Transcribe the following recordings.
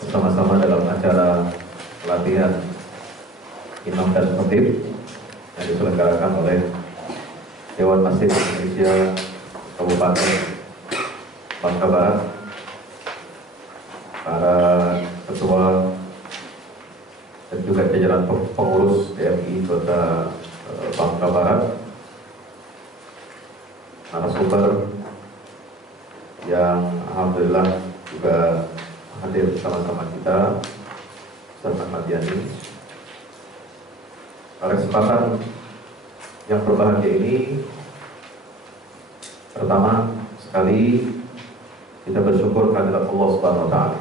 bersama-sama dalam acara pelatihan imam dan khatib yang diselenggarakan oleh Dewan Masjid Indonesia Kabupaten Bangka Barat, para ketua dan juga jajaran pengurus DMI Kota Bangka Barat, narasumber yang alhamdulillah juga hadir bersama-sama kita, Ustaz Ahmad Yani. Pada kesempatan yang berbahagia ini, pertama sekali kita bersyukur kehadirat Allah Subhanahu wa Ta'ala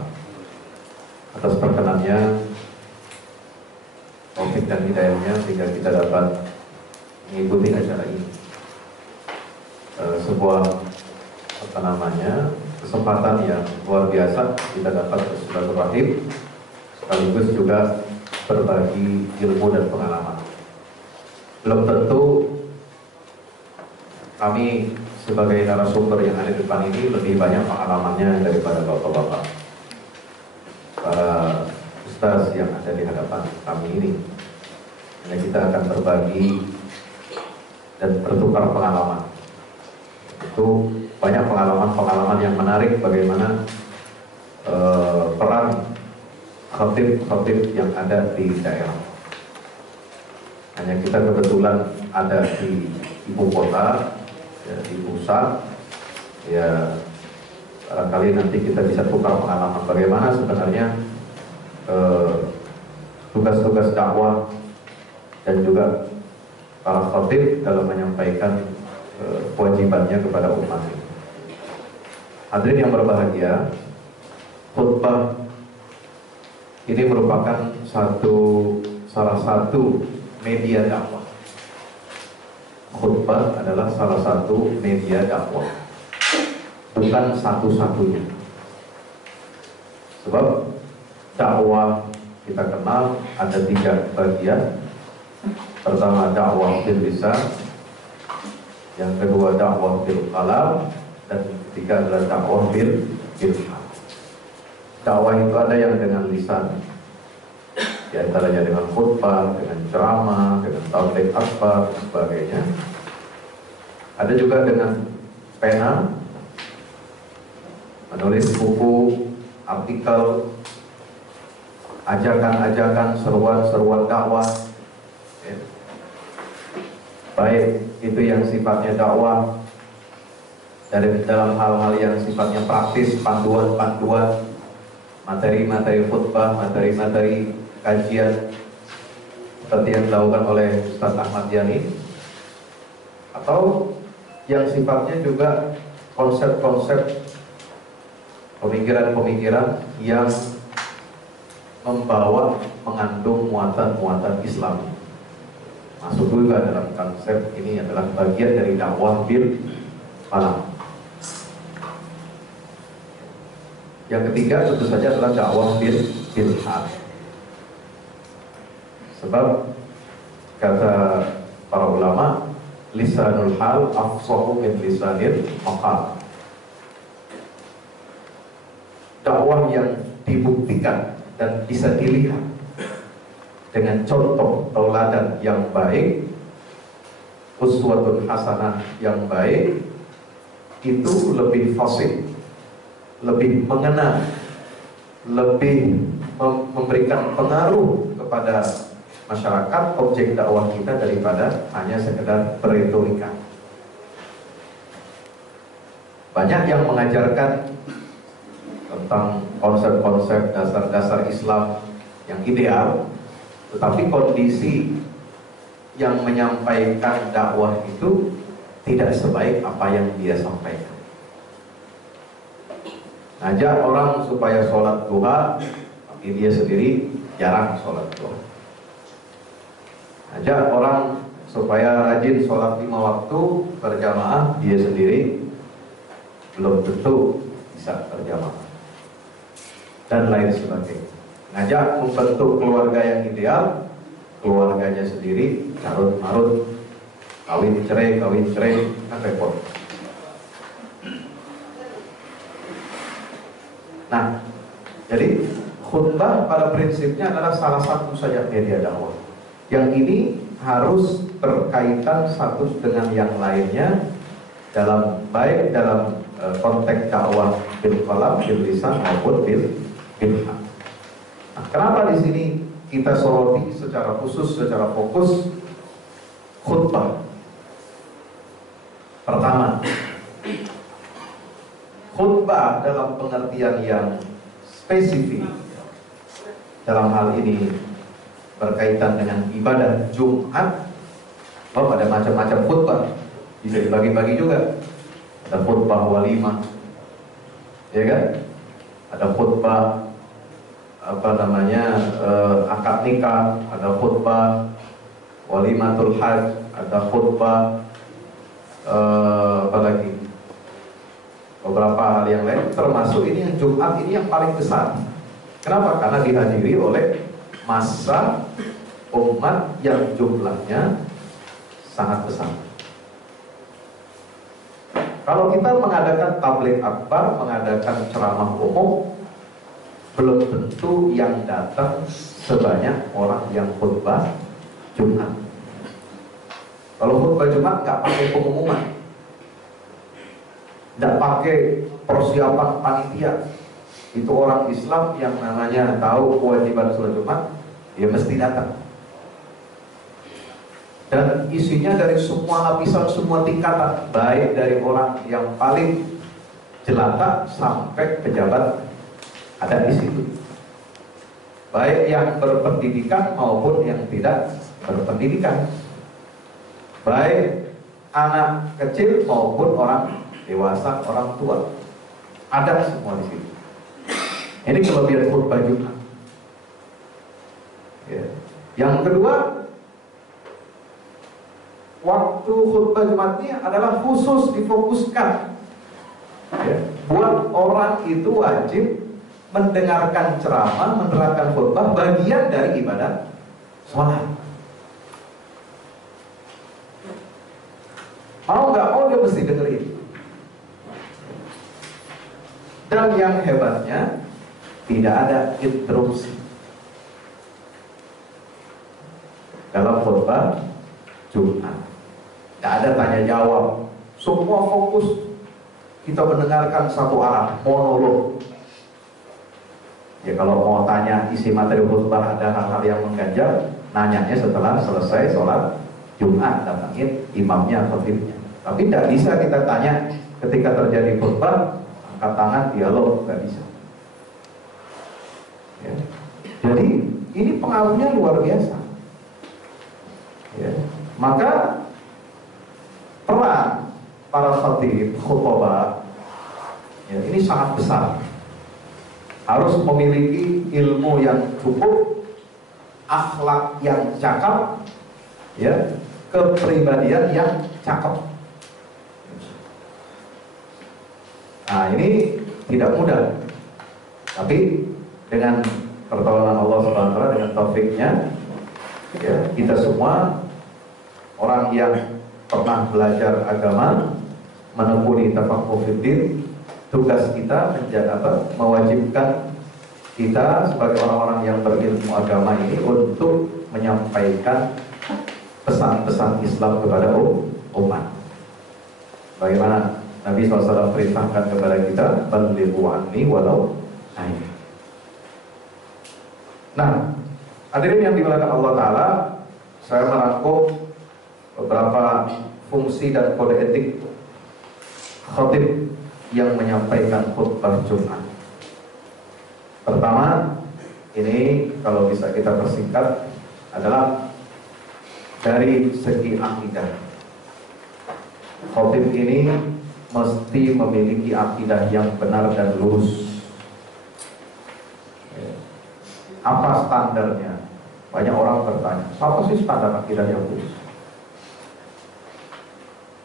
atas perkenannya, taufik dan hidayahnya sehingga kita dapat mengikuti acara ini. Sebuah kesempatan yang luar biasa kita dapat bersilaturahim sekaligus juga berbagi ilmu dan pengalaman. Belum tentu kami sebagai narasumber yang ada di depan ini lebih banyak pengalamannya daripada bapak-bapak, para ustaz yang ada di hadapan kami ini. Hanya kita akan berbagi dan bertukar pengalaman. Itu banyak pengalaman-pengalaman yang menarik bagaimana peran khatib-khatib yang ada di daerah. Hanya kita kebetulan ada di ibu kota, ya, di pusat, ya barangkali nanti kita bisa tukar pengalaman bagaimana sebenarnya tugas-tugas dakwah dan juga para khatib dalam menyampaikan kewajibannya kepada umat ini. Hadirin yang berbahagia, khutbah ini merupakan salah satu media dakwah. Khutbah adalah salah satu media dakwah, bukan satu-satunya. Sebab dakwah kita kenal ada 3 bagian. Pertama dakwah bil lisan, yang kedua dakwah bil qalam, dan ketiga adalah dakwah bil hal. Dakwah itu ada yang dengan lisan, di antaranya dengan khutbah, dengan ceramah, dengan tabligh akbar dan sebagainya. Ada juga dengan pena, menulis buku, artikel, ajakan-ajakan, seruan-seruan dakwah, ya. Baik itu yang sifatnya dakwah dari dalam hal-hal yang sifatnya praktis, panduan-panduan, materi-materi khutbah, materi-materi kajian seperti yang dilakukan oleh Ustaz Ahmad Yani, atau yang sifatnya juga konsep-konsep pemikiran-pemikiran yang mengandung muatan-muatan Islam. Masuk juga dalam konsep ini adalah bagian dari dakwah bil qalam. Yang ketiga tentu saja adalah dakwah bil hal. Sebab kata para ulama, lisanul hal afsahu min lisanil maqal. Dakwah yang dibuktikan dan bisa dilihat dengan contoh tauladan yang baik, uswatun hasanah yang baik, itu lebih fasih, lebih mengena, lebih memberikan pengaruh kepada masyarakat objek dakwah kita daripada hanya sekedar berretorika. Banyak yang mengajarkan tentang konsep-konsep dasar-dasar Islam yang ideal, tetapi kondisi yang menyampaikan dakwah itu tidak sebaik apa yang dia sampaikan. Ngajak orang supaya sholat duha, tapi dia sendiri jarang sholat duha. Ngajak orang supaya rajin sholat 5 waktu berjamaah, dia sendiri belum tentu bisa berjamaah, dan lain sebagainya. Ngajak membentuk keluarga yang ideal, keluarganya sendiri carut marut, kawin cerai, kan repot. Nah, jadi khutbah pada prinsipnya adalah salah satu saja media dakwah. Yang ini harus berkaitan satu dengan yang lainnya baik dalam konteks dakwah bil qalam, bil lisan maupun bil haq. Nah, kenapa di sini kita soroti secara khusus, secara fokus khutbah? Pertama, khutbah dalam pengertian yang spesifik dalam hal ini berkaitan dengan ibadah Jumat. Ada macam-macam khutbah, bisa dibagi-bagi juga. Ada khutbah walimah, ya kan? Ada khutbah akad nikah, ada khutbah walimatul hajj, ada khutbah beberapa hal yang lain, termasuk ini yang Jumat ini yang paling besar. Kenapa? Karena dihadiri oleh massa umat yang jumlahnya sangat besar. Kalau kita mengadakan tabligh akbar, mengadakan ceramah umum, belum tentu yang datang sebanyak orang yang khutbah Jumat. Kalau khutbah Jumat nggak pakai pengumuman, nggak pakai persiapan panitia. Itu orang Islam yang namanya tahu kewajiban sholat Jumat, dia mesti datang. Dan isinya dari semua lapisan, semua tingkatan, baik dari orang yang paling jelata sampai pejabat ada di situ, baik yang berpendidikan maupun yang tidak berpendidikan, baik anak kecil maupun orang dewasa, orang tua, ada semua di situ. Ini kelebihan khutbah Jumat. Ya. Yang kedua, waktu khutbah Jumat ini adalah khusus difokuskan, ya, buat orang itu wajib mendengarkan ceramah, menerangkan khutbah, bagian dari ibadah sholat. Mau nggak mau dia mesti dengerin. Dan yang hebatnya tidak ada interupsi dalam khutbah Jumat. Tidak ada tanya jawab, semua fokus kita mendengarkan satu arah, monolog. Ya, kalau mau tanya isi materi khutbah, ada hal-hal yang mengganjal, nanyanya setelah selesai sholat Jumat, datangin imamnya, khatibnya. Tapi tidak bisa kita tanya ketika terjadi khutbah, angkat tangan, dialog, nggak bisa. Ya. Jadi ini pengaruhnya luar biasa. Ya. Maka peran para khatib, khutbah, ya, ini sangat besar. Harus memiliki ilmu yang cukup, akhlak yang cakep, ya, kepribadian yang cakep. Nah, ini tidak mudah, tapi dengan pertolongan Allah SWT, dengan taufiknya, ya, kita semua orang yang pernah belajar agama, menekuni tafaqquh fiddin, tugas kita mewajibkan kita sebagai orang-orang yang berilmu agama ini untuk menyampaikan pesan-pesan Islam kepada umat. Bagaimana Nabi SAW perintahkan kepada kita, balighu anni walau ayat. Nah, hadirin yang dimuliakan Allah Ta'ala, saya merangkum beberapa fungsi dan kode etik khatib yang menyampaikan khutbah Jumat. Pertama, ini kalau bisa kita persingkat adalah dari segi akidah. Khatib ini mesti memiliki akidah yang benar dan lurus. Apa standarnya? Banyak orang bertanya, apa sih standar akidah yang lurus?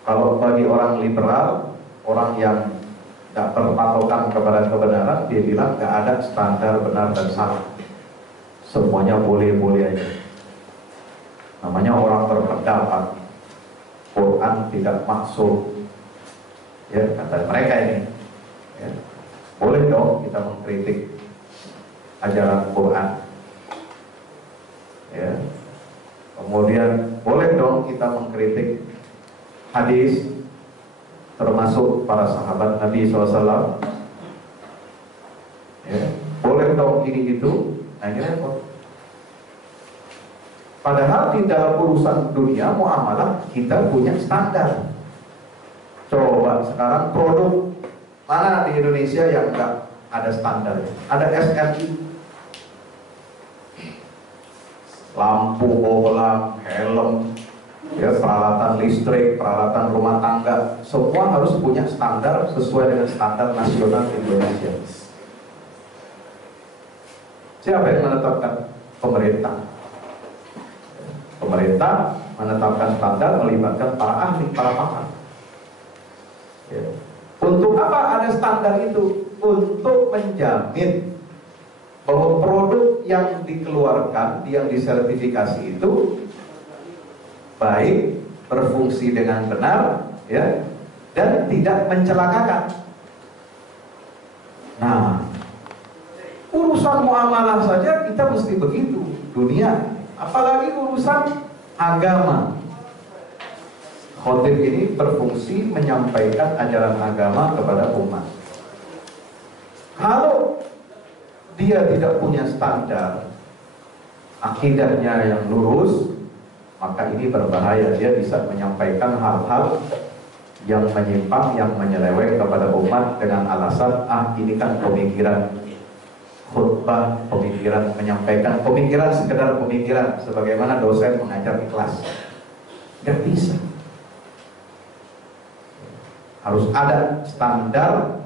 Kalau bagi orang liberal, orang yang tidak berpatokan kepada kebenaran, dia bilang gak ada standar benar dan salah, semuanya boleh-boleh aja. Namanya orang berpendapat, Quran tidak maksud, ya, kata mereka ini, ya. Boleh dong kita mengkritik, ajaran Quran. Ya. Kemudian boleh dong kita mengkritik hadis, termasuk para sahabat Nabi SAW. Ya. Boleh dong ini itu. Nah ini repot. Padahal di dalam urusan dunia muamalah kita punya standar. Coba sekarang produk mana di Indonesia yang enggak ada standar? Ada SRI, lampu bohlam, helm, ya, peralatan listrik, peralatan rumah tangga, semua harus punya standar sesuai dengan standar nasional Indonesia. Siapa yang menetapkan? Pemerintah. Pemerintah menetapkan standar melibatkan para ahli, para pakar. Ya. Untuk apa ada standar itu? Untuk menjamin bahwa produk yang dikeluarkan, yang disertifikasi itu baik, berfungsi dengan benar, ya, dan tidak mencelakakan. Nah, urusan muamalah saja kita mesti begitu, dunia. Apalagi urusan agama. Khotib ini berfungsi menyampaikan ajaran agama kepada umat. Kalau dia tidak punya standar akidahnya yang lurus, maka ini berbahaya. Dia bisa menyampaikan hal-hal yang menyimpang, yang menyeleweng kepada umat dengan alasan, ini kan pemikiran khutbah, pemikiran, menyampaikan pemikiran, sekedar pemikiran, sebagaimana dosen mengajar di kelas. Gak bisa. Harus ada standar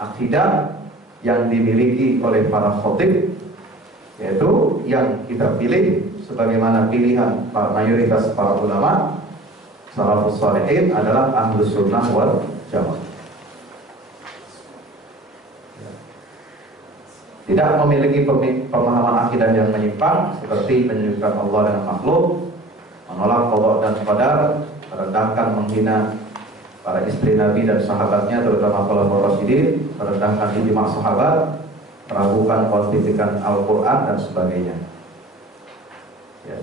akidah yang dimiliki oleh para khotib, yaitu yang kita pilih sebagaimana pilihan mayoritas para ulama salafus shalihin adalah ahlus sunnah wal jamaah. Tidak memiliki pemahaman akidah yang menyimpang seperti menyebutkan Allah dengan makhluk, menolak qada dan qadar, merendahkan, menghina para istri Nabi dan sahabatnya, terutama khulafaur rasyidin, merendahkan ijma' sahabat, meragukan kuantifikan Al-Quran dan sebagainya. Ya.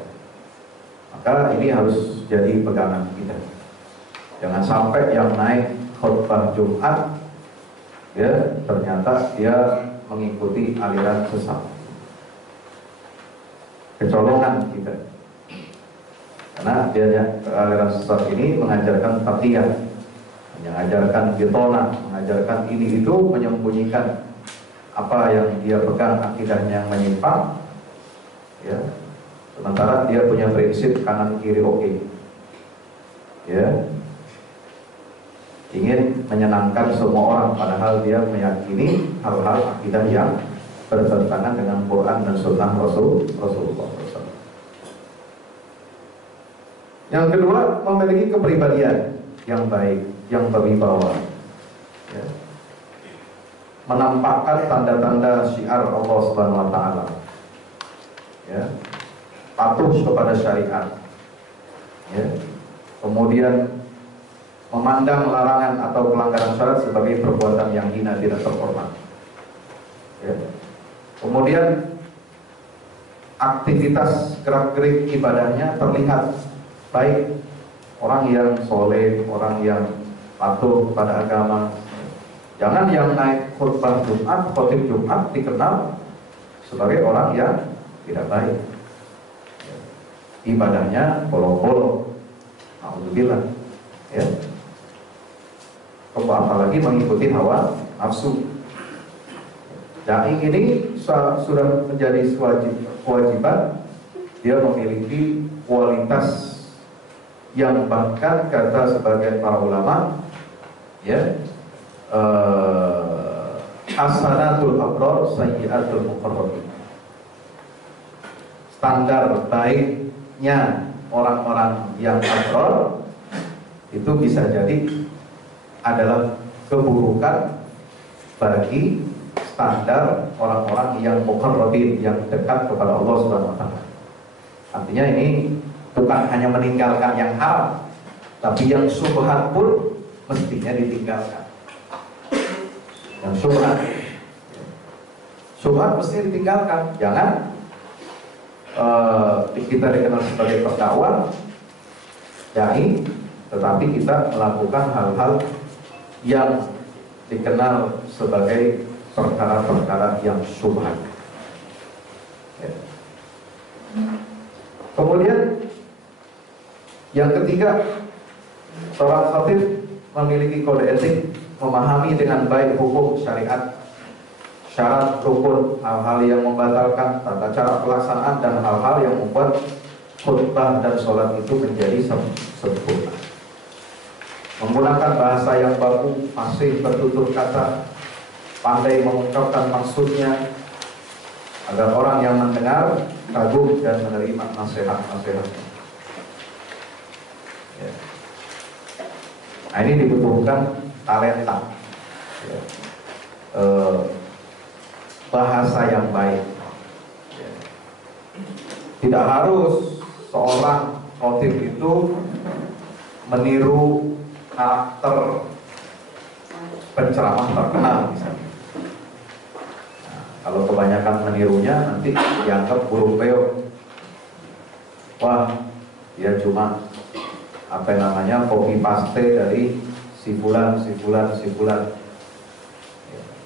Maka ini harus jadi pegangan kita. Jangan sampai yang naik khutbah Jumat, ya, ternyata dia mengikuti aliran sesat. Kecolongan kita. Karena dia aliran sesat ini mengajarkan taqiyah, mengajarkan bitona, mengajarkan ini itu, menyembunyikan apa yang dia pegang akidahnya yang menyimpang. Ya. Sementara dia punya prinsip kanan kiri oke. Ya. Ingin menyenangkan semua orang, padahal dia meyakini hal-hal akidah yang bertentangan dengan Quran dan Sunnah Rasulullah SAW. Yang kedua, memiliki kepribadian yang baik, yang berwibawa, ya. Menampakkan tanda-tanda syiar Allah Subhanahu Wa Taala, ya. Patuh kepada syariat, ya. Kemudian memandang larangan atau pelanggaran syarat sebagai perbuatan yang hina, tidak terhormat. Ya. Kemudian aktivitas gerak-gerik ibadahnya terlihat baik, orang yang soleh, orang yang patuh pada agama. Jangan yang naik khutbah Jumat, khotib Jumat dikenal sebagai orang yang tidak baik. Ya. Ibadahnya bolong-bolong. Alhamdulillah. Ya. Apalagi mengikuti hawa nafsu. Dai ini sudah menjadi kewajiban, dia memiliki kualitas yang bahkan kata sebagian para ulama, ya, hasanatul abrar sayyiatul muqarrabin. Standar baiknya orang-orang yang abrar itu bisa jadi adalah keburukan bagi standar orang-orang yang muqarrabin, yang dekat kepada Allah Subhanahu wa taala. Artinya ini bukan hanya meninggalkan yang haram, tapi yang syubhat pun mestinya ditinggalkan. Yang syubhat. Syubhat mesti ditinggalkan. Jangan kita dikenal sebagai pendakwah, dai, tetapi kita melakukan hal-hal yang dikenal sebagai perkara-perkara yang syubhat. Ya. Kemudian yang ketiga, seorang khatib memiliki kode etik, memahami dengan baik hukum syariat, syarat, rukun, hal-hal yang membatalkan, tata cara pelaksanaan, dan hal-hal yang membuat khutbah dan sholat itu menjadi sempurna. Menggunakan bahasa yang baku, fasih bertutur kata, pandai mengungkapkan maksudnya, agar orang yang mendengar kagum dan menerima nasihat-nasihatnya. Ya. Nah, ini dibutuhkan talenta. Ya. Bahasa yang baik. Ya. Tidak harus seorang khotib itu meniru karakter penceramah terkenal misalnya. Nah, kalau kebanyakan menirunya nanti dianggap burung beo. Wah, dia cuma copy paste dari si fulan.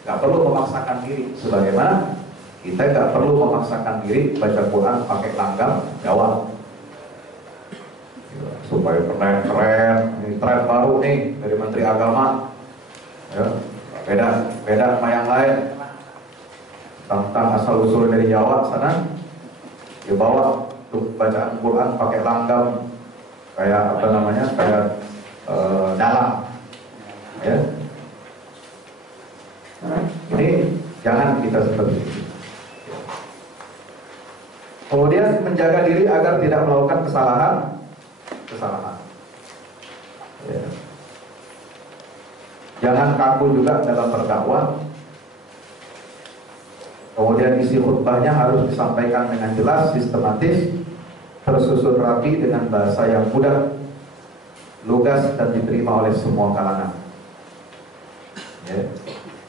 Gak perlu memaksakan diri, sebagaimana kita gak perlu memaksakan diri baca Quran pakai langgam Jawa supaya keren, ini tren baru nih dari Menteri Agama, ya, beda sama yang lain tentang asal usul dari Jawa sana, dibawa untuk bacaan Quran pakai langgam kayak dalam, ya. Ini jangan kita seperti itu. Kemudian menjaga diri agar tidak melakukan kesalahan. Ya. Jangan kaku juga dalam berdakwah. Kemudian isi khutbahnya harus disampaikan dengan jelas, sistematis, tersusun rapi dengan bahasa yang mudah, lugas, dan diterima oleh semua kalangan. Ya.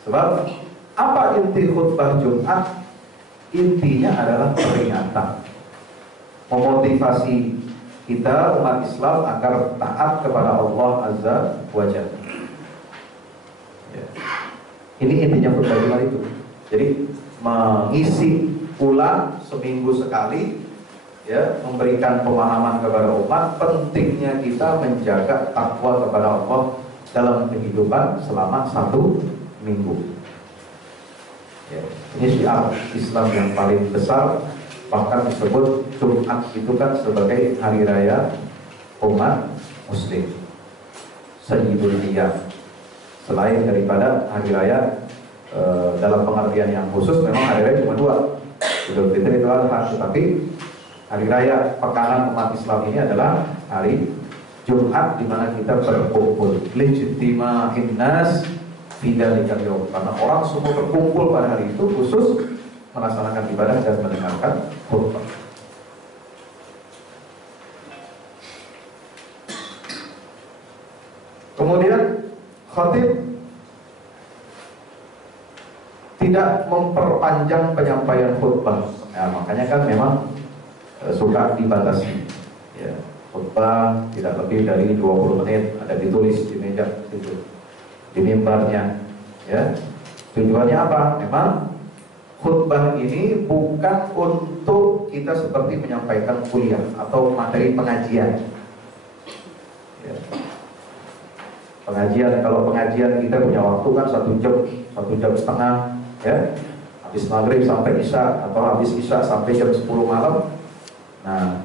Sebab apa inti khutbah Jumat? Intinya adalah peringatan, memotivasi kita umat Islam agar taat kepada Allah Azza wa Jalla. Ya. Ini intinya khutbah Jumat itu. Jadi mengisi ulang seminggu sekali, ya, memberikan pemahaman kepada umat pentingnya kita menjaga takwa kepada Allah dalam kehidupan selama 1 minggu. Ya, ini syiar Islam yang paling besar, bahkan disebut Jumat itu kan sebagai hari raya umat Muslim, Sayyidul Ayyam. Selain daripada hari raya dalam pengertian yang khusus, memang hari raya cuma 2, Idul Fitri itu Adha, tetapi hari raya pekanan umat Islam ini adalah hari Jumat, di mana kita berkumpul lijtima'in nas fidzalikal yaum, karena orang semua berkumpul pada hari itu khusus melaksanakan ibadah dan mendengarkan khutbah. Kemudian khatib tidak memperpanjang penyampaian khutbah. Nah, makanya kan memang suka dibatasi. Ya, khutbah tidak lebih dari 20 menit, ada ditulis di meja itu, di mimbarnya. Ya, tujuannya apa? Memang khutbah ini bukan untuk kita seperti menyampaikan kuliah atau materi pengajian. Ya. Kalau pengajian kita punya waktu kan 1 jam setengah, ya, habis maghrib sampai isya atau habis isya sampai jam 10 malam. Nah,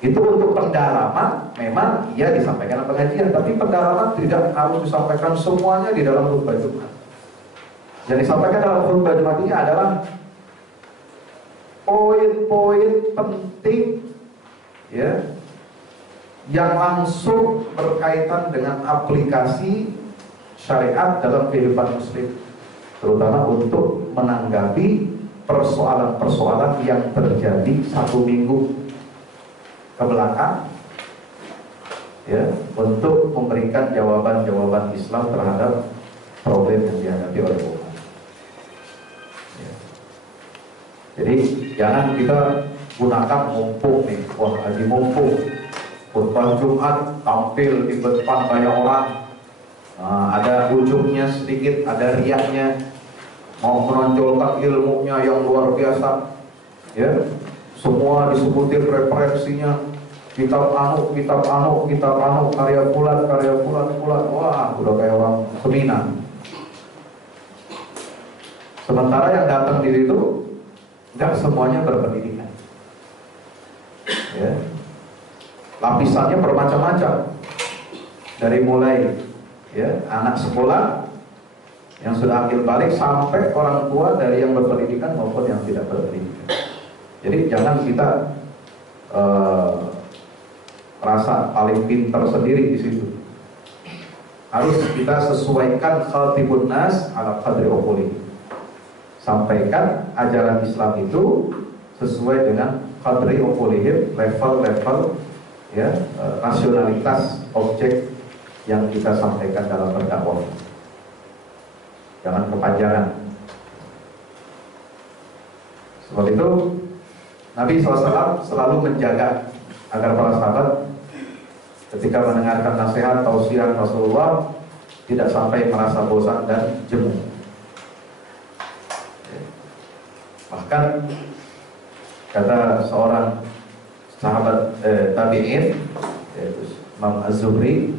itu untuk pendalaman, memang ia disampaikan dalam pengajian, tapi pendalaman tidak harus disampaikan semuanya di dalam khutbah Jumat. Yang disampaikan dalam khutbah Jumat ini adalah poin-poin penting, ya, yang langsung berkaitan dengan aplikasi syariat dalam kehidupan Muslim, terutama untuk menanggapi persoalan-persoalan yang terjadi 1 minggu ke belakang, ya, untuk memberikan jawaban-jawaban Islam terhadap problem yang dihadapi oleh umat. Ya. Jadi jangan kita gunakan mumpung nih, wah lagi mumpung khutbah Jumat tampil di depan banyak orang, ada ujungnya sedikit, ada riaknya, mau menonjolkan ilmunya yang luar biasa, ya, semua disebutin referensinya, kitab anu, karya fulan, wah udah kayak orang seminar. Sementara yang datang di situ nggak semuanya berpendidikan, ya. Lapisannya bermacam-macam, dari mulai ya anak sekolah yang sudah akil balik sampai orang tua dari yang berpendidikan maupun yang tidak berpendidikan. Jadi jangan kita rasa paling pintar sendiri di situ. Harus kita sesuaikan khatibun nas ala qadri uquli. Sampaikan ajaran Islam itu sesuai dengan qadri uqulihim, level-level ya rasionalitas objek yang kita sampaikan dalam berdakwah. Jangan kepanjangan. Sebab itu Nabi SAW selalu menjaga agar para sahabat ketika mendengarkan nasihat tausiah Rasulullah tidak sampai merasa bosan dan jemu. Bahkan kata seorang sahabat tabi'in, yaitu Imam Az-Zuhri,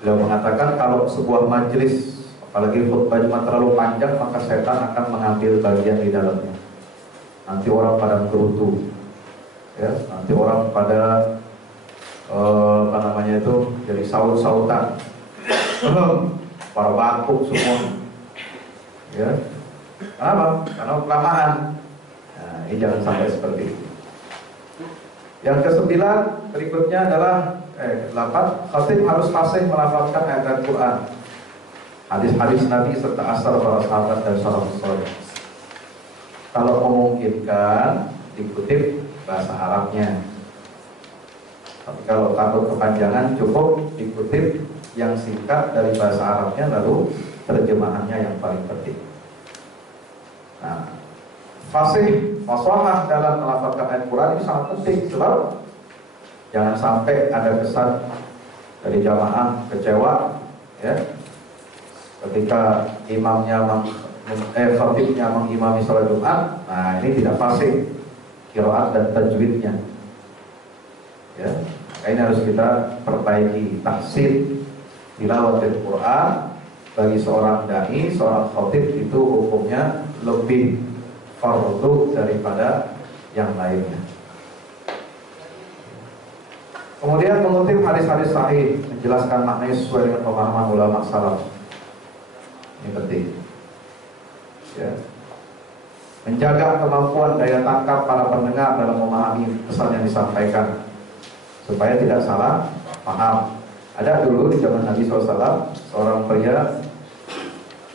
beliau mengatakan kalau sebuah majelis apalagi khutbah Jumat terlalu panjang, maka setan akan mengambil bagian di dalamnya. Nanti orang pada menggerutu, ya, nanti orang pada jadi saut-sautan, para batuk semua, ya. Kenapa? Karena kelamaan. Nah, ini jangan sampai seperti itu. Yang ke-9 berikutnya adalah 8, khatib harus fasih melafalkan ayat Quran, hadis-hadis Nabi serta asar para sahabat dan salafus saleh. Kalau memungkinkan dikutip bahasa Arabnya. Tapi kalau takut kepanjangan cukup dikutip yang singkat dari bahasa Arabnya lalu terjemahannya yang paling penting. Nah, fasahah dalam melafalkan ayat Quran ini sangat penting, sebab jangan sampai ada kesan dari jamaah kecewa, ya, ketika imamnya khatibnya mengimami sholat Jumat. Nah, ini tidak fasih qiraat dan tajwidnya, ya. Ini harus kita perbaiki. Tahsin tilawatil Quran bagi seorang dai, seorang khatib itu hukumnya lebih fardu daripada yang lainnya. Kemudian mengutip hadis-hadis sahih, menjelaskan maknanya sesuai dengan pemahaman ulama salaf. Ini penting, ya. Menjaga kemampuan daya tangkap para pendengar dalam memahami pesan yang disampaikan supaya tidak salah paham. Ada dulu di zaman Nabi SAW seorang pria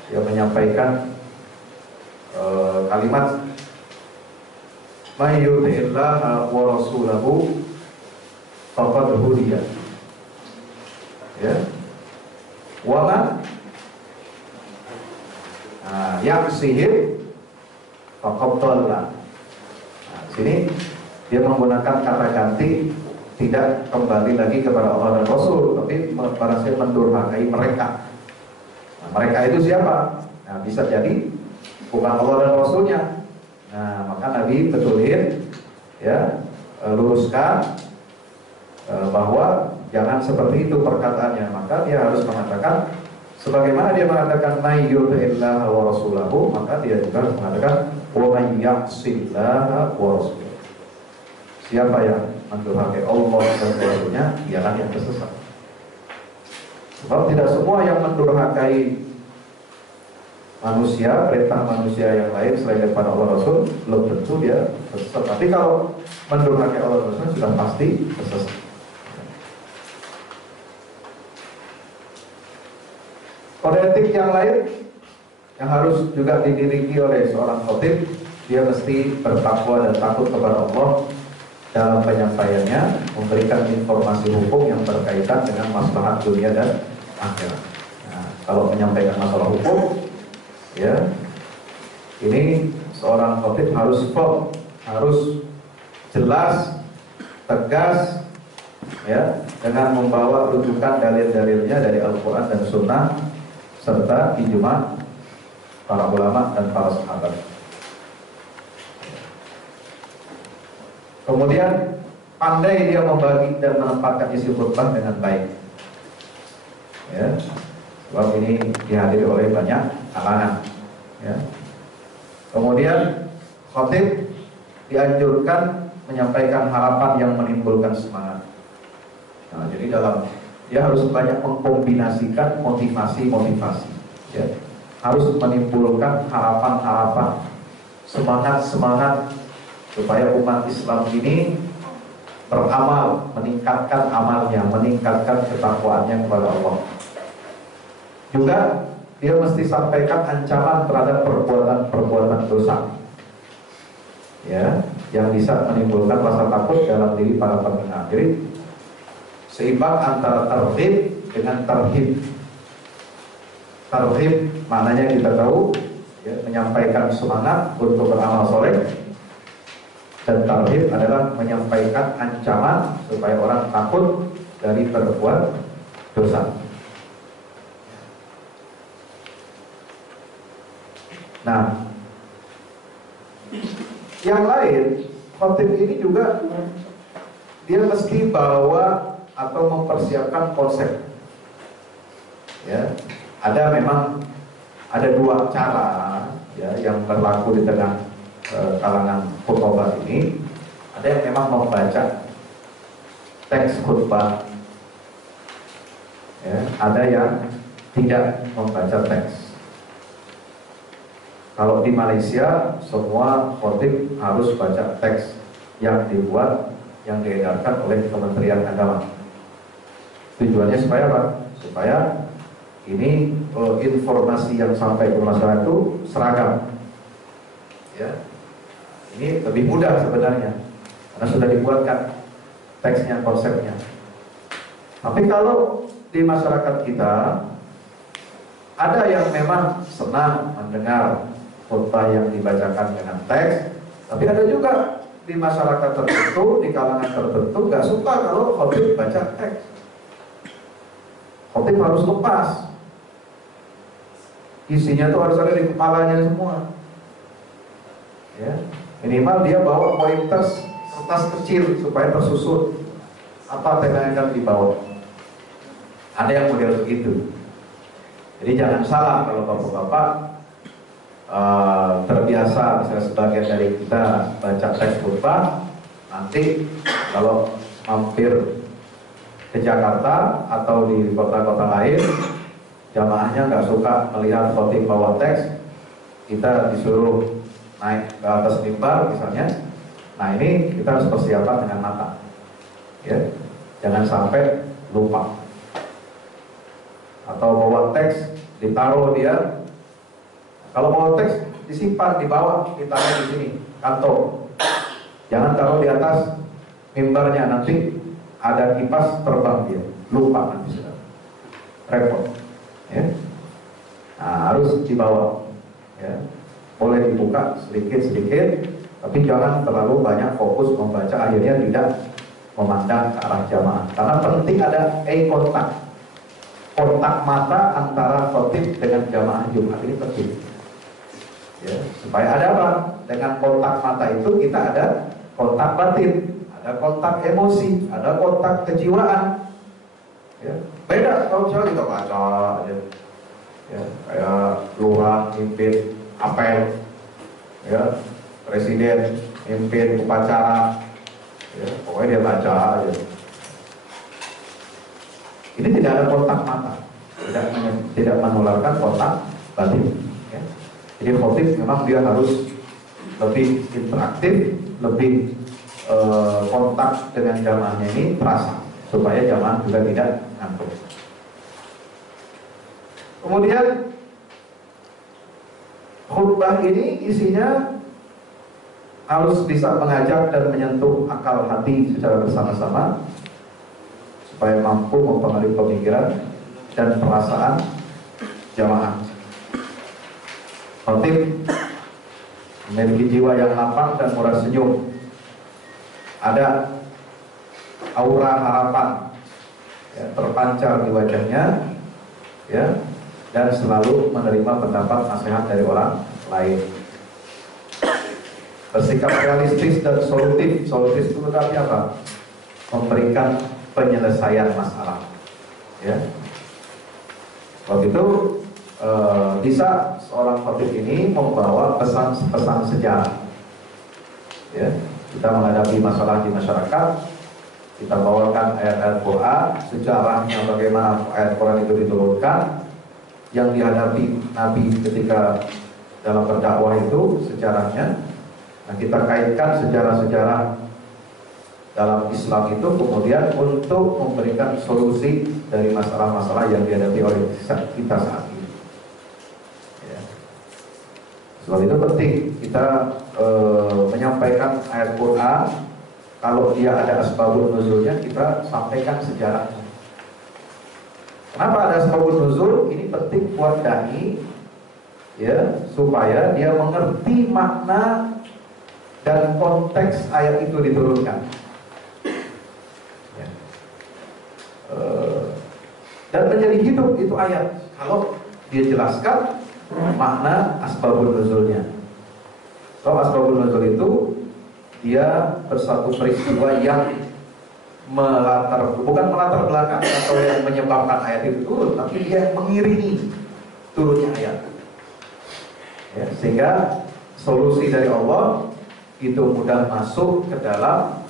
yang menyampaikan kalimat may yuti'illaha wa rasulahu faqad hudiya, ya, wa man yaksihim faqad dhalla. Nah, sini dia menggunakan kata ganti, tidak kembali lagi kepada Allah dan Rasul, tapi barangkali mendurhakai mereka. Nah, mereka itu siapa? Nah, bisa jadi bukan Allah dan Rasulnya. Nah, maka Nabi betulin, ya, luruskan bahwa jangan seperti itu perkataannya. Maka dia harus mengatakan sebagaimana dia mengatakan may yuti'illaha wa rasulahu, maka dia juga mengatakan wa may ya'sillaha wa rasulahu. Siapa yang mendurhakai Allah dan Rasulnya, dialah yang tersesat. Sebab tidak semua yang mendurhakai manusia, perintah manusia yang lain selain daripada Allah Rasul, belum tentu dia tersesat. Tapi kalau mendurhakai Allah Rasul sudah pasti tersesat. Kode etik yang lain yang harus juga dimiliki oleh seorang khatib, dia mesti bertakwa dan takut kepada Allah dalam penyampaiannya, memberikan informasi hukum yang berkaitan dengan maslahat dunia dan akhirat. Nah, kalau menyampaikan masalah hukum, ya, ini seorang khotib harus firm, harus jelas, tegas, ya, dengan membawa rujukan dalil-dalilnya dari Al-Quran dan Sunnah serta ijma para ulama dan para sahabat. Kemudian pandai dia membagi dan menempatkan isi khutbah dengan baik, ya, sebab ini dihadiri oleh banyak kalangan, ya. Kemudian khatib dianjurkan menyampaikan harapan yang menimbulkan semangat. Nah, jadi dia harus banyak mengkombinasikan motivasi, ya. Harus menimbulkan harapan-harapan, semangat supaya umat Islam ini beramal, meningkatkan amalnya, meningkatkan ketakwaannya kepada Allah. Juga dia mesti sampaikan ancaman terhadap perbuatan dosa, ya, yang bisa menimbulkan rasa takut dalam diri para pendengar. Jadi seimbang antara tarhib dengan tarhib. Tarhib maknanya kita tahu, ya, menyampaikan semangat untuk beramal soleh, dan tarhib adalah menyampaikan ancaman supaya orang takut dari berbuat dosa. Nah, yang lain, khotib ini juga dia mesti bawa atau mempersiapkan konsep, ya. Ada dua cara, ya, yang berlaku di tengah kalangan khutbah ini. Ada yang memang membaca teks khutbah, ya, ada yang tidak membaca teks. Kalau di Malaysia semua khotib harus baca teks yang dibuat, yang diedarkan oleh Kementerian Agama. Tujuannya supaya apa? Supaya ini informasi yang sampai ke masyarakat itu seragam, ya. Ini lebih mudah sebenarnya karena sudah dibuatkan teksnya, konsepnya. Tapi kalau di masyarakat kita ada yang memang senang mendengar khutbah yang dibacakan dengan teks, tapi ada juga di masyarakat tertentu, di kalangan tertentu nggak suka kalau khotib baca teks. Khotib harus lepas, isinya tuh harus ada di kepalanya semua, ya. Minimal dia bawa pointers, kertas kecil supaya tersusun apa tema yang akan dibawa. Ada yang model begitu. Jadi jangan salah kalau bapak-bapak terbiasa, misalnya sebagian dari kita baca teks khutbah, nanti kalau mampir ke Jakarta atau di kota-kota lain, jamaahnya nggak suka melihat khotib bawa teks, kita disuruh naik ke atas mimbar misalnya. Nah, ini kita harus persiapan dengan matang, ya, jangan sampai lupa. Atau bawa teks ditaruh dia, kalau bawa teks disimpan di bawah, ditaruh di sini kantong, jangan taruh di atas mimbarnya, nanti ada kipas terbang dia, lupa nanti sudah repot, ya. Nah, harus dibawa, ya. Boleh dibuka sedikit-sedikit, tapi jangan terlalu banyak fokus membaca, akhirnya tidak memandang ke arah jamaah. Karena penting ada eye kontak mata antara khotib dengan jamaah Jumat, ini penting, ya. Supaya ada apa? Dengan kontak mata itu kita ada kontak batin, ada kontak emosi, ada kontak kejiwaan, ya. Beda kalau misalnya kita baca aja, ya, kayak lurah mimpin apel, ya, presiden mimpin upacara, ya, pokoknya dia baca aja. Ini tidak ada kontak mata, tidak menularkan kontak batin, ya. Jadi khotib memang dia harus lebih interaktif, lebih kontak dengan jamaahnya ini terasa, supaya jamaah juga tidak ngantuk. Kemudian khutbah ini isinya harus bisa mengajak dan menyentuh akal hati secara bersama-sama, supaya mampu mempengaruhi pemikiran dan perasaan jamaah. Khotib memiliki jiwa yang lapang dan murah senyum, ada aura harapan ya, terpancar di wajahnya, ya, dan selalu menerima pendapat nasihat dari orang lain. Bersikap realistis dan solutif. Solutif itu berarti apa? Memberikan penyelesaian masalah. Ya. Sebab itu bisa seorang khotib ini membawa pesan-pesan sejarah. Ya. Kita menghadapi masalah di masyarakat, kita bawakan ayat-ayat Quran, sejarahnya bagaimana ayat Quran itu diturunkan, yang dihadapi Nabi ketika dalam berdakwah itu sejarahnya. Nah, kita kaitkan sejarah-sejarah dalam Islam itu kemudian untuk memberikan solusi dari masalah-masalah yang dihadapi oleh kita saat ini. Ya. Sebab itu penting kita menyampaikan ayat Quran. Kalau dia ada asbabun nuzulnya, kita sampaikan sejarahnya. Kenapa ada asbabun nuzul? Ini penting buat dai, ya, supaya dia mengerti makna dan konteks ayat itu diturunkan. Ya. Dan menjadi hidup itu ayat kalau dia jelaskan makna asbabun nuzulnya. Kalau asbabun nuzul itu dia bersatu peristiwa yang bukan melatar belakang atau yang menyebabkan ayat itu turun, tapi dia mengiringi turunnya ayat. Ya, sehingga solusi dari Allah itu mudah masuk ke dalam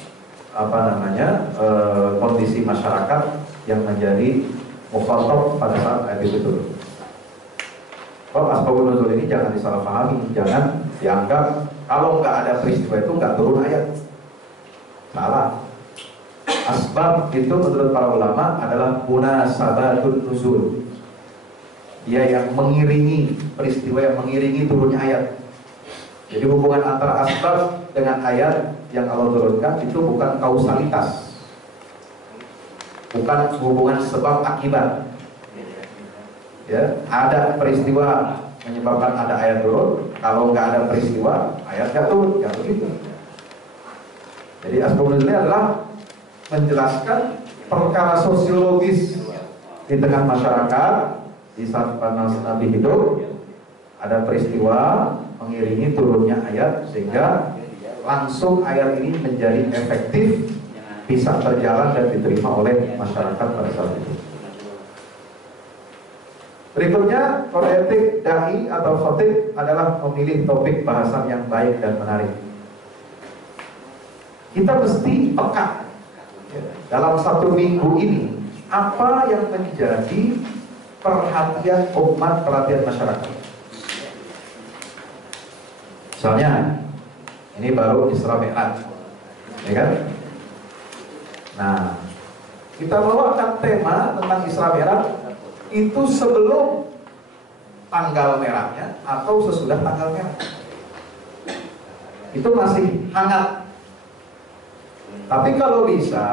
kondisi masyarakat yang menjadi mukhatab pada saat ayat itu turun. Kalau asbabun nuzul ini jangan disalahpahami, jangan dianggap kalau nggak ada peristiwa itu nggak turun ayat. Salah. Asbab itu menurut para ulama adalah munasabatun nuzul. Dia yang mengiringi peristiwa, yang mengiringi turunnya ayat. Jadi hubungan antara asbab dengan ayat yang Allah turunkan itu bukan kausalitas, bukan hubungan sebab akibat. Ya, ada peristiwa menyebabkan ada ayat turun. Kalau nggak ada peristiwa, ayat nggak turun, ya begitu. Jadi asbab nuzul ini adalah menjelaskan perkara sosiologis di tengah masyarakat di saat Nabi hidup. Ada peristiwa mengiringi turunnya ayat sehingga langsung ayat ini menjadi efektif, bisa berjalan dan diterima oleh masyarakat pada saat itu. Berikutnya, kode etik dai atau khotib adalah memilih topik bahasan yang baik dan menarik. Kita mesti peka dalam satu minggu ini apa yang menjadi perhatian umat, perhatian masyarakat. Misalnya, ini baru Isra Mi'raj, ya kan? Nah, kita bawakan tema tentang Isra Mi'raj itu sebelum tanggal merahnya atau sesudah tanggal merah. Itu masih hangat. Tapi kalau bisa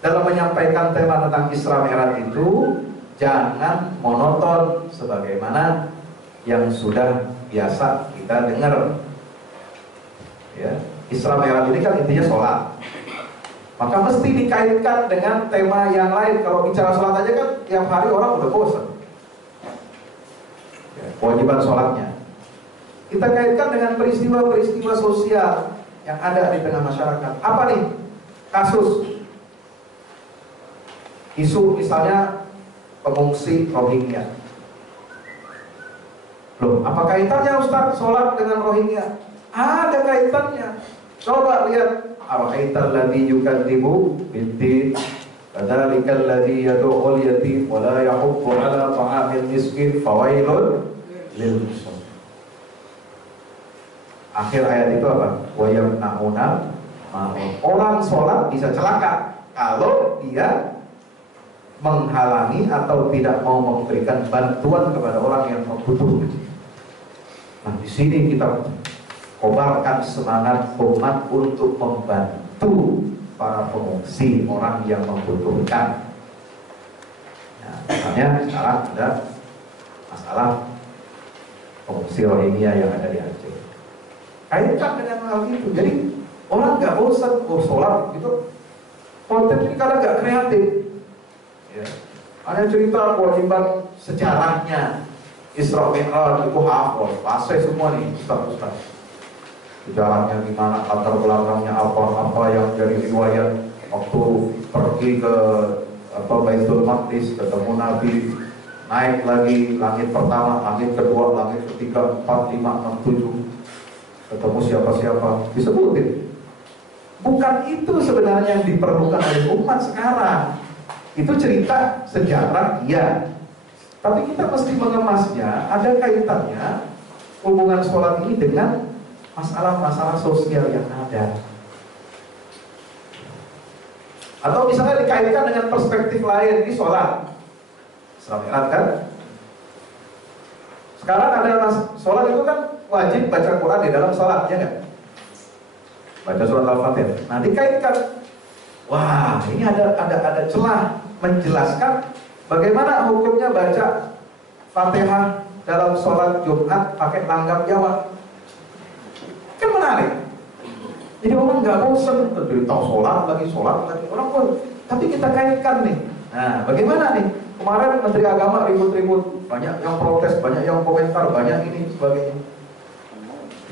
dalam menyampaikan tema tentang Isra Mi'raj itu jangan monoton sebagaimana yang sudah biasa kita dengar. Ya, Isra Mi'raj ini kan intinya sholat. Maka mesti dikaitkan dengan tema yang lain. Kalau bicara sholat aja kan tiap hari orang udah bosan. Ya, kewajiban sholatnya. Kita kaitkan dengan peristiwa-peristiwa sosial yang ada di tengah masyarakat. Apa nih? Kasus. Isu misalnya pengungsi Rohingya. Loh, apa kaitannya Ustaz sholat dengan Rohingya? Ada kaitannya. Coba lihat. Ara'aital ladzi yukadzibu bid-din fadzalikal ladzi yad'ul yatim wa la yahuddu 'ala ta'amil miskin fawailun lil musallin. Akhir ayat itu apa? Wa yamna'una ma'ruf. Orang sholat bisa celaka kalau dia menghalangi atau tidak mau memberikan bantuan kepada orang yang membutuhkan. Nah, di sini kita kobarkan semangat umat untuk membantu para pengungsi, orang yang membutuhkan. Nah, misalnya sekarang ada masalah pengungsi Rohingya yang ada di Aceh. Kaitkan dengan hal itu. Jadi orang nggak bosan, sholat gitu. Konten ini kadang nggak kreatif. Ya. Hanya cerita kewajiban sejarahnya Isra Mi'raj itu hafal, fase semua nih Ustaz. Sejarahnya gimana, latar belakangnya apa yang dari riwayat waktu pergi ke Baitul Maqdis, ketemu Nabi, naik lagi langit pertama, langit kedua, langit ketiga, 4, 5, 6, 7, ketemu siapa-siapa, disebutin. Bukan itu sebenarnya yang diperlukan oleh umat sekarang. Itu cerita sejarah, iya. Tapi kita mesti mengemasnya, ada kaitannya hubungan sholat ini dengan masalah-masalah sosial yang ada. Atau misalnya dikaitkan dengan perspektif lain di sholat. Isra kan? Sekarang ada sholat itu kan wajib baca Quran di dalam sholat, ya kan? Baca surat Al-Fatihah. Nah dikaitkan, wah ini ada celah menjelaskan bagaimana hukumnya baca Fatihah dalam sholat Jumat pakai langgam Jawa. Kan menarik. Jadi orang nggak bosan, tahu sholat lagi orang pun. Tapi kita kaitkan nih. Nah bagaimana nih? Kemarin Menteri Agama ribut-ribut, banyak yang protes, banyak yang komentar, banyak ini sebagainya.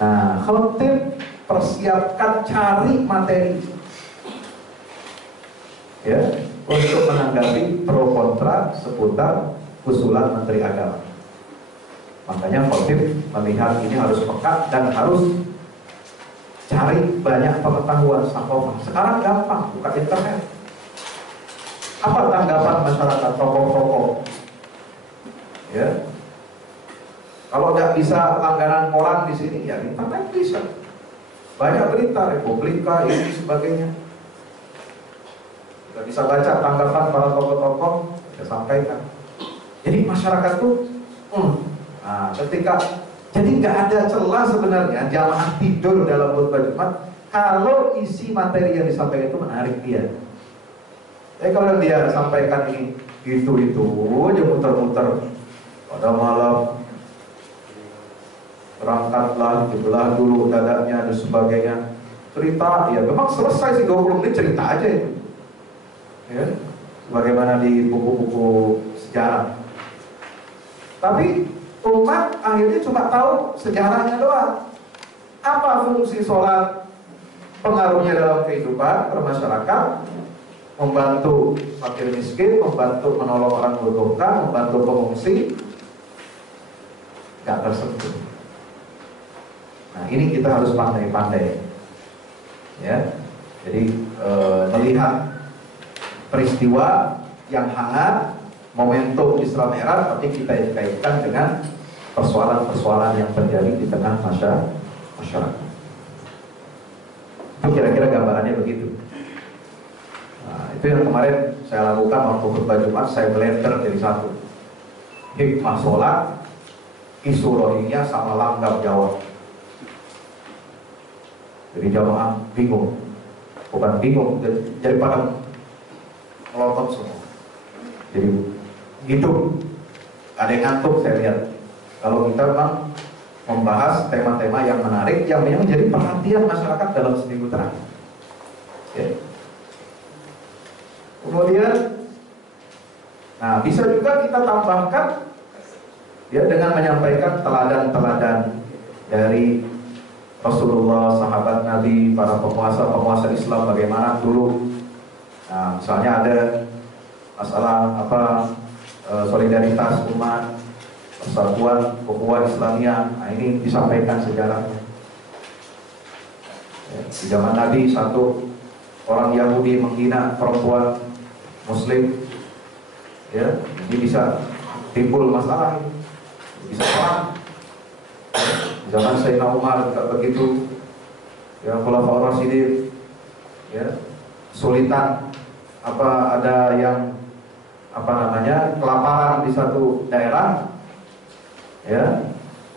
Nah khawatir persiapkan, cari materi ya untuk menanggapi pro kontra seputar usulan Menteri Agama. Makanya khotib melihat ini harus peka dan harus cari banyak pengetahuan sakofa. Sekarang gampang, buka internet. Apa tanggapan masyarakat tokoh-tokoh? Ya, kalau nggak bisa langganan koran di sini, ya internet bisa. Banyak berita, Republika, ini sebagainya. Nggak bisa baca tanggapan para tokoh-tokoh, saya sampaikan. Jadi masyarakat tuh, nah, ketika jadi nggak ada celah sebenarnya jamaah tidur dalam khutbah Jumat kalau isi materi yang disampaikan itu menarik dia. Kalau dia sampaikan ini itu aja muter-muter pada malam. Berangkatlah, dibelah dulu dadanya dan sebagainya. Cerita, ya memang selesai sih 20 menit cerita aja itu. Ya, bagaimana di buku-buku sejarah. Tapi umat akhirnya cuma tahu sejarahnya doang. Apa fungsi sholat, pengaruhnya dalam kehidupan bermasyarakat, membantu fakir miskin, membantu menolong orang membutuhkan, membantu pengungsi, gak tersentuh. Nah ini kita harus pandai-pandai, ya. Jadi melihat peristiwa yang hangat, momentum Isra Mi'raj, tapi kita kaitkan dengan persoalan-persoalan yang terjadi di tengah masyarakat. Itu kira-kira gambarannya begitu. Nah, itu yang kemarin saya lakukan waktu khutbah Jumat, saya blender jadi satu. Hikmah sholat, isu Rohingya sama langgam Jawa. Jadi jamaah bingung, bukan bingung, jadi pada melotot semua. Jadi gitu, ada yang ngantuk saya lihat. Kalau kita memang membahas tema-tema yang menarik, yang menjadi perhatian masyarakat dalam seminggu terakhir. Ya. Kemudian, nah bisa juga kita tambahkan ya dengan menyampaikan teladan-teladan dari Rasulullah, sahabat Nabi, para penguasa Islam bagaimana dulu. Nah, misalnya ada masalah solidaritas umat, persatuan, ukhuwah Islamiyah. Nah, ini disampaikan sejarahnya. Ya, di zaman Nabi satu orang Yahudi menghina perempuan Muslim, ya, ini bisa timbul masalah, bisa perang. Zaman Sayyidina Umar juga begitu, ya, Khulafaur Rasyidin, ya, kesulitan ada yang kelaparan di satu daerah, ya,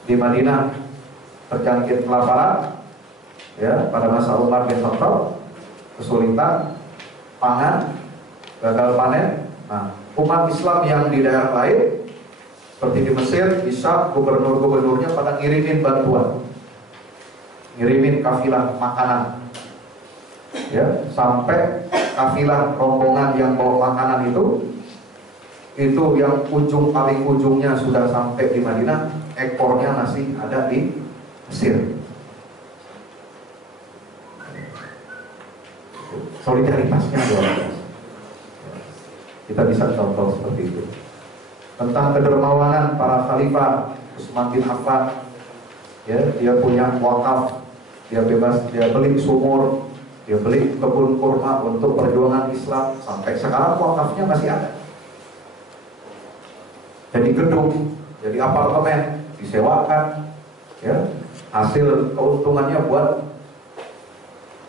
di Madinah terjangkit kelaparan, ya, pada masa Umar bin Khattab, kesulitan pangan, gagal panen. Nah, umat Islam yang di daerah lain seperti di Mesir, bisa gubernur-gubernurnya pada ngirimin bantuan. ngirimin kafilah makanan, ya, sampai kafilah rombongan yang bawa makanan itu yang paling ujungnya sudah sampai di Madinah, ekornya masih ada di Mesir. Solidaritasnya luar biasa. Kita bisa contoh seperti itu. Tentang kedermawanan para khalifah, Utsman bin Affan, ya, dia punya wakaf, dia bebas, dia beli sumur, dia beli kebun kurma untuk perjuangan Islam. Sampai sekarang wakafnya masih ada. Jadi gedung, jadi apartemen, disewakan, ya, hasil keuntungannya buat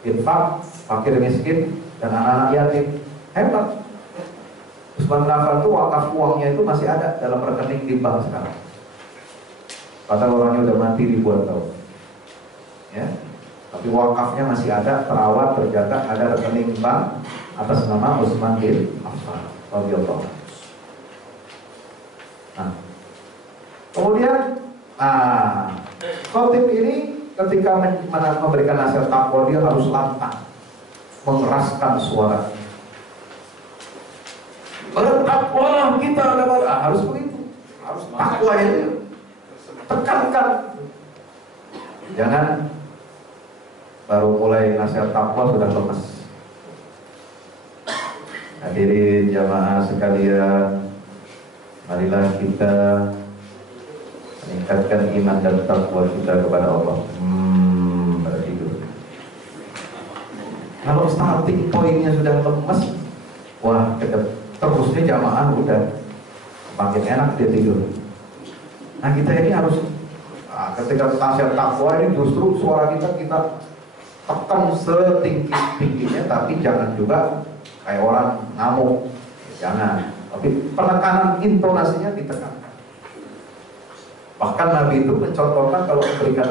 infak, fakir miskin, dan anak-anak yatim. Hebat. Utsman bin Affan itu wakaf uangnya itu masih ada dalam rekening di bank sekarang. Padahal orangnya udah mati ribuan tahun, ya, tapi wakafnya masih ada, terawat, terjaga, ada rekening bank atas nama Utsman bin Affan radhiyallahu anhu. Nah, kemudian, khotib ini ketika memberikan nasihat takwa, dia harus lantang, mengeraskan suara. Bertakwalah kita kepada, harus begitu, harus takwa itu, tekankan. Jangan baru mulai nasihat takwa sudah lemes. Hadirin jamaah sekalian, marilah kita meningkatkan iman dan takwa kita kepada Allah. Bertidur. Kalau starting pointnya sudah lemes, wah, terusnya jamaah udah makin enak dia tidur. Nah, kita ini harus, ketika nasihat takwa ini justru suara kita tekan setinggi-tingginya, tapi jangan juga kayak orang ngamuk, jangan. Tapi penekanan intonasinya ditekankan. Bahkan Nabi itu mencontohkan kalau memberikan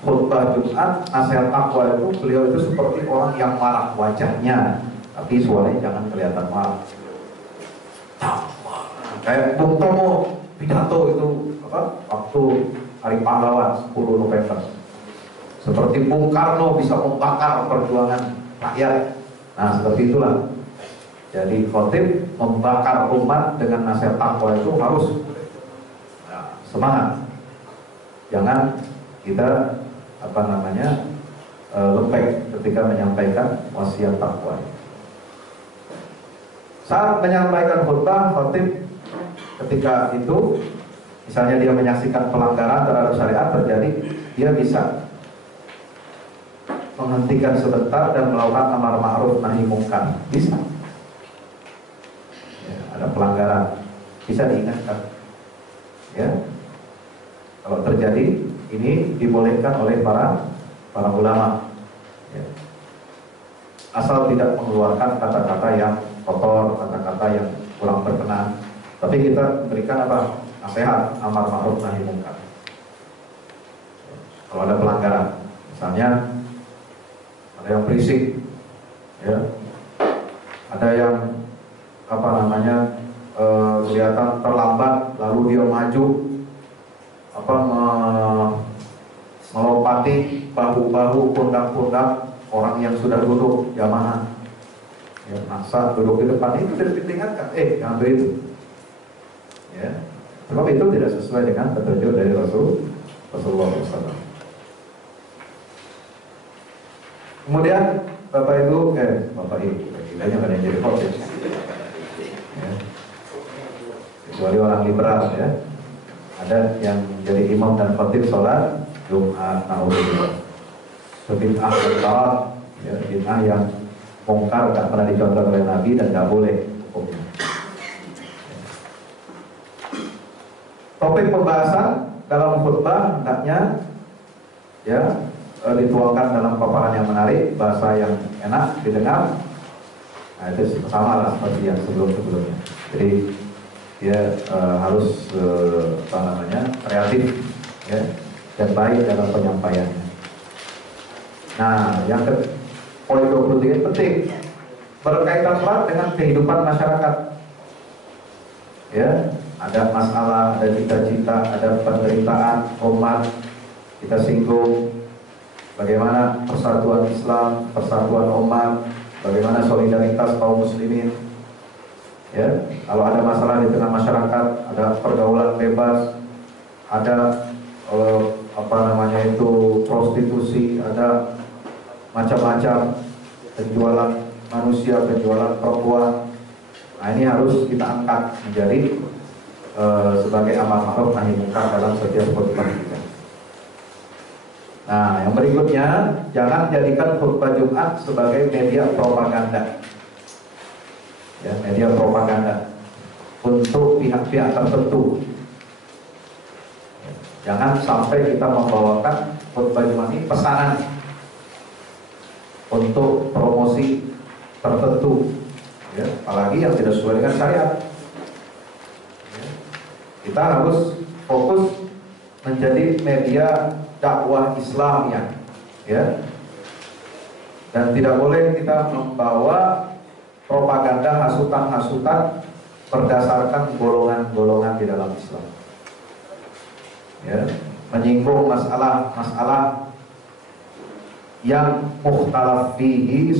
khutbah Jumat, nasihat takwa itu, beliau itu seperti orang yang marah wajahnya, tapi suaranya jangan kelihatan marah. Kayak Bung Tomo pidato itu waktu Hari Pahlawan 10 November. Seperti Bung Karno bisa membakar perjuangan rakyat. Nah, seperti itulah. Jadi khotib membakar umat dengan nasihat takwa itu harus semangat. Jangan kita lembek ketika menyampaikan wasiat takwa. Saat menyampaikan khutbah, khotib ketika itu, misalnya dia menyaksikan pelanggaran terhadap syariat terjadi, dia bisa menghentikan sebentar dan melakukan amar ma'ruf nahi munkar. Bisa. Ya, ada pelanggaran, bisa diingatkan. Ya, kalau terjadi, ini dibolehkan oleh para ulama. Ya. Asal tidak mengeluarkan kata-kata yang kotor, kata-kata yang kurang berkenan. Tapi kita berikan nasihat, amar ma'ruf nahi munkar. Kalau ada pelanggaran, misalnya ada yang berisik, ya, ada yang kelihatan terlambat, lalu dia maju, melompati bahu-bahu, pundak-pundak orang yang sudah duduk jamaah. Ya, masa duduk di depan itu sudah ditinggalkan, jangan begitu. Ya, sebab itu tidak sesuai dengan petunjuk dari Rasulullah SAW. Kemudian Bapak Ibu, kita hanya ada yang jadi khotib, ya. Kecuali orang liberal, ya. Ada yang jadi imam dan khotib sholat Jumat, na'udzubillah. Bid'ah besar, ya, bid'ah yang mungkar, tak pernah dicontoh oleh Nabi dan tidak boleh hukumnya. Topik pembahasan dalam khutbah hendaknya, ya, dituangkan dalam paparan yang menarik, bahasa yang enak didengar. Nah, itu sama lah seperti yang sebelumnya. Jadi dia harus kreatif, ya, dan baik dalam penyampaiannya. Nah, yang poin 23 penting, berkaitan erat dengan kehidupan masyarakat. Ya, ada masalah, ada cita-cita, ada penderitaan umat, kita singgung. bagaimana persatuan Islam, persatuan umat, bagaimana solidaritas kaum muslimin. Ya, kalau ada masalah di tengah masyarakat, ada pergaulan bebas, ada prostitusi, ada macam-macam penjualan manusia, penjualan perempuan. Nah, ini harus kita angkat menjadi sebagai amar ma'ruf nahi munkar dalam setiap khutbah kita. Nah, yang berikutnya, jangan jadikan khutbah Jumat sebagai media propaganda. Ya, media propaganda untuk pihak-pihak tertentu. Jangan sampai kita membawakan khutbah Jumat ini pesanan untuk promosi tertentu, ya, apalagi yang tidak sesuai dengan syariat. Ya, kita harus fokus menjadi media dakwah Islamnya, ya, dan tidak boleh kita membawa propaganda hasutan-hasutan berdasarkan golongan-golongan di dalam Islam. Ya, menyinggung masalah-masalah yang mukhtalaf fihi